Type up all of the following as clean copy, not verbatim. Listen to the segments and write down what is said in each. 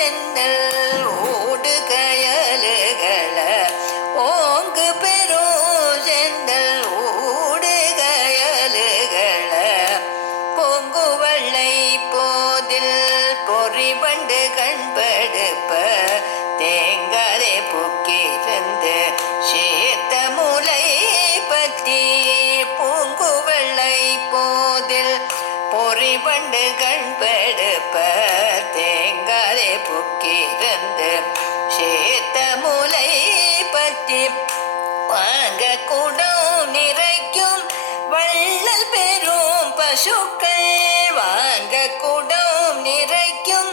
சென்னல் ஓடு கயலுகள ஓங்கு பெரும் சென்னல் ஓடு கயலுகள பொங்குவள்ளை போதில் பொறிபண்டு கண்படுப்ப தேங்காதே பொக்கிருந்து சேர்த்த முலை பற்றி பூங்குவள்ளை போதில் பொறிபண்டு கண்படுப்ப தேங்காதே பொக்கிருந்து சேர்த்த முலை பற்றி வாங்க குடம் நிறைக்கும் வள்ளல் பெரும் பசுக்கள் வாங்க குடம் நிறைக்கும்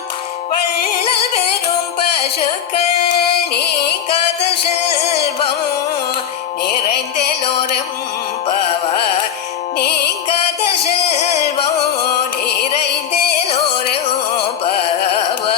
வள்ளல் பெரும் பசுக்கள் நீங்காத செல்வம் நிறைந்தெல்லோரும் பவார் நீங்காத செல்வம் நிறைந்தெல்லோரும் பவார்.